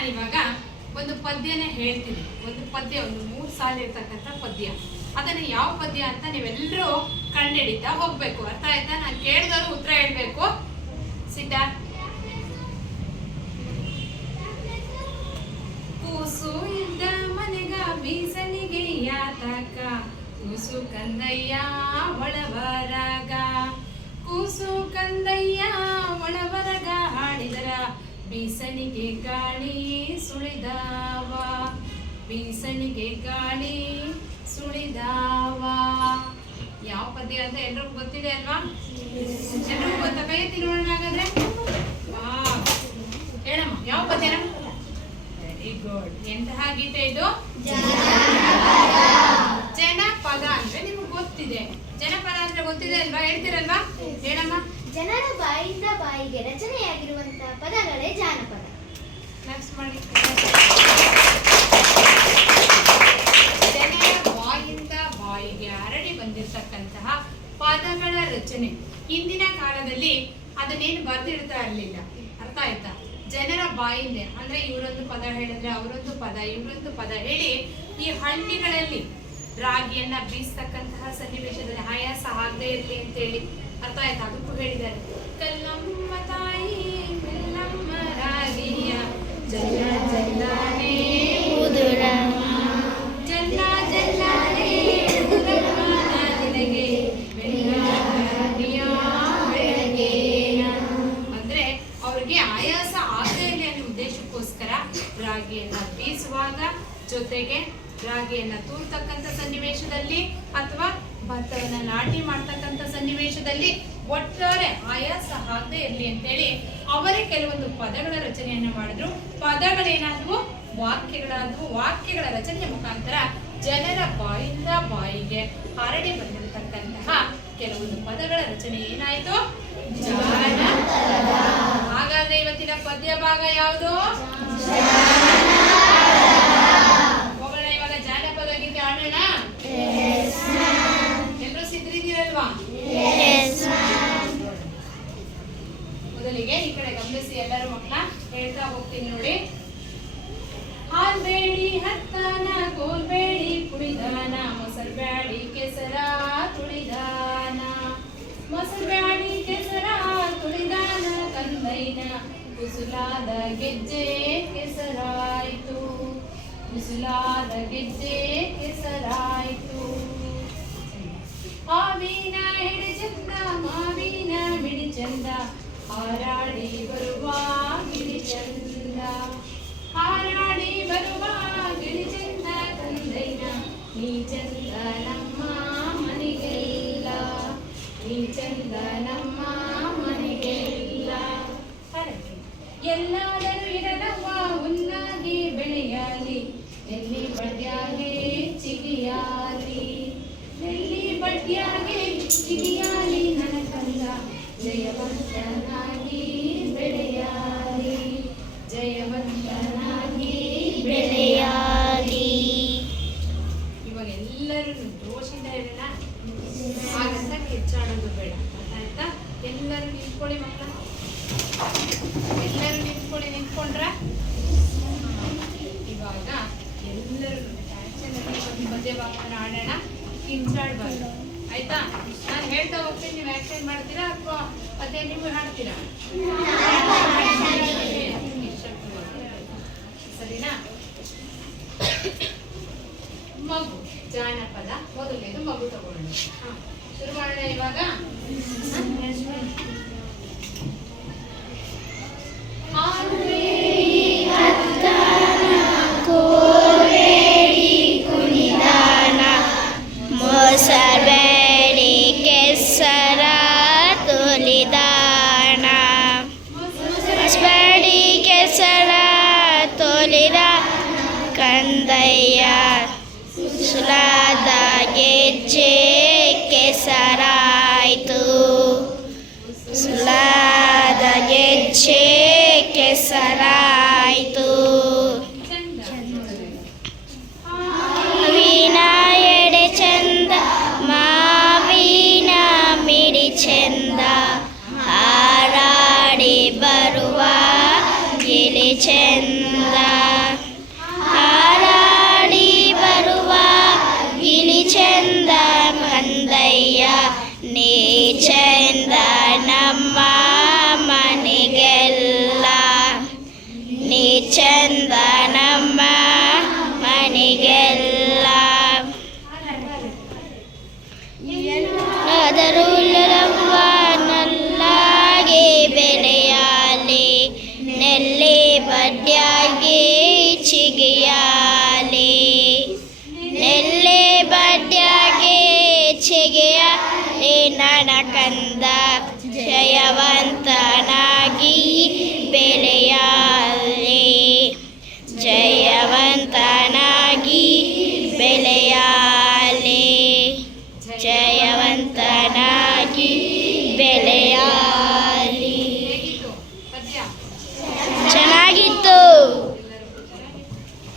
ನಾನಿವಾಗ ಒಂದು ಪದ್ಯನ ಹೇಳ್ತೀನಿ. ಒಂದು ಪದ್ಯ, ಒಂದು 3 ಸಾಲು ಇರ್ತಕ್ಕಂಥ ಪದ್ಯ. ಅದನ್ನ ಯಾವ ಪದ್ಯ ಅಂತ ನೀವೆಲ್ಲರೂ ಕಂಡುಹಿಡಿತಾ ಹೋಗ್ಬೇಕು. ಅರ್ಥ ಆಯ್ತಾ? ನಾನು ಕೇಳಿದವರು ಉತ್ತರ ಹೇಳ್ಬೇಕು. ಸಿದ್ಧ? ಕೂಸು ಇದ್ದ ಮನೆಗ ಬೀಸಣಿಗೆ ಯಾತಕ, ಕೂಸು ಕಂದಯ್ಯ ಒಳವರಗ, ಕೂಸು ಕಂದಯ್ಯ ಒಳವರಗ ಹಾಡಿದರ ಬೀಸಣಿಗೆ ಗಾಳಿ ಸುಳಿದಾವ, ಬೀಸಣಿಗೆ ಗಾಳಿ ಸುಳಿದಾವ. ಯಾವ ಪದ್ಯ ಅಂತ ಎಲ್ರಿಗೂ ಗೊತ್ತಿದೆ ಅಲ್ವಾ? ಎಲ್ರಿಗೂ ಗೊತ್ತಾ? ಕೈ ಎತ್ತಿ ನೋಡೋಣ ಹಾಗಾದ್ರೆ. ಹೇಳಮ್ಮ, ಯಾವ ಪದ್ಯನ? Very good. ಎಂತಹ ಗೀತೆ ಇದು? ಜನಪದ ಅಂದ್ರೆ ನಿಮ್ಗೆ ಗೊತ್ತಿದೆ. ಜನಪದ ಅಂದ್ರೆ ಗೊತ್ತಿದೆ ಅಲ್ವಾ? ಹೇಳ್ತೀರಲ್ವಾ? ಹೇಳಮ್ಮ. ಜನರ ಬಾಯಿಂದ ಬಾಯಿಗೆ ರಚನೆಯಾಗಿರುವಂತಹ ಪದಗಳೇ ಜಾನಪದ. ನೆಕ್ಸ್ಟ್ ಮಾಡಿ. ಜನರ ಬಾಯಿಂದ ಬಾಯಿಗೆ ಹರಡಿ ಬಂದಿರತಕ್ಕಂತಹ ಪದಗಳ ರಚನೆ. ಹಿಂದಿನ ಕಾಲದಲ್ಲಿ ಅದನ್ನೇನು ಬರ್ದಿಡ್ತಾ ಇರಲಿಲ್ಲ. ಅರ್ಥ ಆಯ್ತಾ? ಜನರ ಬಾಯಿಂದ ಅಂದ್ರೆ ಇವರೊಂದು ಪದ ಹೇಳಿದ್ರೆ ಅವರೊಂದು ಪದ, ಇವರೊಂದು ಪದ ಹೇಳಿ ಈ ಹಳ್ಳಿಗಳಲ್ಲಿ ರಾಗಿಯನ್ನ ಬೀಸ್ತಕ್ಕಂತಹ ಸನ್ನಿವೇಶದಲ್ಲಿ ಆಯಾಸ ಆಗದೆ ಇರಲಿ ಅಂತ ಹೇಳಿ. ಅರ್ಥ ಆಯ್ತಾ? ಅದಕ್ಕೂ ಹೇಳಿದ್ದಾರೆ. ಕಲ್ಲಮ್ಮ ತಾಯಿ ಮೆಲ್ಲಮ್ಮ ರಾಗಿಯ ಜಲ್ಲ ಜಲ್ಲಾನೇ ಉದುರ, ಜಲ್ಲ ಜಲ್ಲಾನೇ ಉದುರನಿಗೆ ಬೆಳ್ಳರಾಗಿಯ ಬೆಳಗೇನ. ಅಂದ್ರೆ ಅವ್ರಿಗೆ ಆಯಾಸ ಆಗದೆ ಇರಲಿ ಅನ್ನೋ ಉದ್ದೇಶಕ್ಕೋಸ್ಕರ ರಾಗಿಯನ್ನ ಬೀಸುವಾಗ, ಜೊತೆಗೆ ರಾಗಿಯನ್ನ ತೂರ್ತಕ್ಕಂಥ ಸನ್ನಿವೇಶದಲ್ಲಿ ಅಥವಾ ಭತ್ತವನ್ನ ನಾಟಿ ಮಾಡ್ತಕ್ಕಂಥ ಸನ್ನಿವೇಶದಲ್ಲಿ ಒಟ್ಟಾರೆ ಆಯಾಸ ಆಗದೆ ಇರಲಿ ಅಂತೇಳಿ ಅವರೇ ಕೆಲವೊಂದು ಪದಗಳ ರಚನೆಯನ್ನ ಮಾಡಿದ್ರು. ಪದಗಳೇನಾದವು? ವಾಕ್ಯಗಳಾದವು. ವಾಕ್ಯಗಳ ರಚನೆಯ ಮುಖಾಂತರ ಜನರ ಬಾಯಿಂದ ಬಾಯಿಗೆ ಹರಡಿ ಬಂದಿರತಕ್ಕಂತಹ ಕೆಲವೊಂದು ಪದಗಳ ರಚನೆ ಏನಾಯ್ತು? ಜಾನಪದ. ಹಾಗಾದ್ರೆ ಇವತ್ತಿನ ಪದ್ಯ ಭಾಗ ಯಾವುದು? ಹೋಗೋಣ ಇವಾಗ ಜಾನಪದ ಗೀತೆ ಆಡೋಣ. ಎಲ್ಲರೂ ಸಿದ್ಧರಿದ್ದೀರಲ್ವಾ? ಮೊದಲಿಗೆ ಈ ಕಡೆ ಗಮನಿಸಿ ಎಲ್ಲರೂ ಮಕ್ಕಳ. ಹೇಳ್ತಾ ಹೋಗ್ತೀನಿ ನೋಡಿ. ಹಾಲ್ಬೇಡಿ ಹತ್ತಾನ, ಕೋಲ್ಬೇಡಿ ಕುಡಿದಾನ, ಮೊಸರು ಬ್ಯಾಡಿ ಕೆಸರ ತುಳಿದಾನ, ಮೊಸರು ಬ್ಯಾಡಿ ಕೆಸರ ತುಳಿದಾನ, ಕಂದೈನ ಕುಸುಲಾದ ಗೆಜ್ಜೆ ಕೆಸರಾಯ್ತು, ಕುಸುಲಾದ ಗೆಜ್ಜೆ ಕೆಸರಾಯ್ತು. ಹಾವಿನ ಹಿಡಿ ಚಂದ, ಮಾವಿನ ಬಿಡಿ ಚಂದ, ಹಾರಾಡಿ ಬರುವ ಗಿಳಿ ಚಂದ, ಹಾರಾಡಿ ಬರುವ ಗಿಳಿ ಚಂದ, ಕಂದೈನ ನೀ ಚಂದ ನಮ್ಮ ಮನೆಗೆಲ್ಲ, ನೀ ಚಂದ ನಮ್ಮ ಮನೆಗೆಲ್ಲ. ಎಲ್ಲಾದರೂ ಇರಲವ್ವ ಹುಲ್ಲಾಗಿ ಬೆಳೆಯಲಿ, ಎಲ್ಲಿ ಬಡ್ಯಾಗೆ ಚಿಗಿಯಾಲಿ, ಎಲ್ಲಿ ಬಡ್ಯಾಗೆ ಚಿಗಿಯಾಲಿ, ನನ್ನ ಕಂದ ಜಯವಂತನಾಗಿ ಬೆಳೆಯಾಲಿ, ಜಯವಂತನಾಗಿ ಬೆಳೆಯಾಲಿ. ಇವಾಗ ಎಲ್ಲರೂ ದೋಷದಿಂದ ಹೇಳೋಣ, ಹಾಗಂತ ಹೆಚ್ಚಾಡೋದು ಬೇಡ. ಆಯ್ತಾ? ಎಲ್ಲರೂ ನಿಂತ್ಕೊಳ್ಳಿ ಮಕ್ಕಳ, ಎಲ್ಲರೂ ನಿಂತ್ಕೊಳ್ಳಿ. ನಿಂತ್ಕೊಂಡ್ರ ಇವಾಗ ಎಲ್ಲರೂ ಪದ್ಯ ಭಾಗವನ್ನು ಆಡೋಣ. ಹಿಂಸಾಡ್ಬಾರ್ದು. ಆಯ್ತಾ? ನಾನು ಹೇಳ್ತಾ ಹೋಗ್ತೀನಿ, ನೀವು ಆಕ್ಷನ್ ಮಾಡ್ತೀರಾ ಅಥವಾ ಪದ್ಯ ನೀವು ಹಾಡ್ತೀರಾ? ಸರಿನಾ? ಮಗು ಜಾನಪದ ಮೊದಲನೇದು ಮಗು ತಗೊಳ್ಳೋಣ. ಶುರು ಮಾಡೋಣ ಇವಾಗ. ಮೊಸರ್ಬೇಡಿ ಕೆಸರ ತುಳಿದಾಣ, ಮೊಸರ್ಬೇಡಿ ಕೆಸರ ತುಳಿದ ಕಂದಯ್ಯ ಸುಲ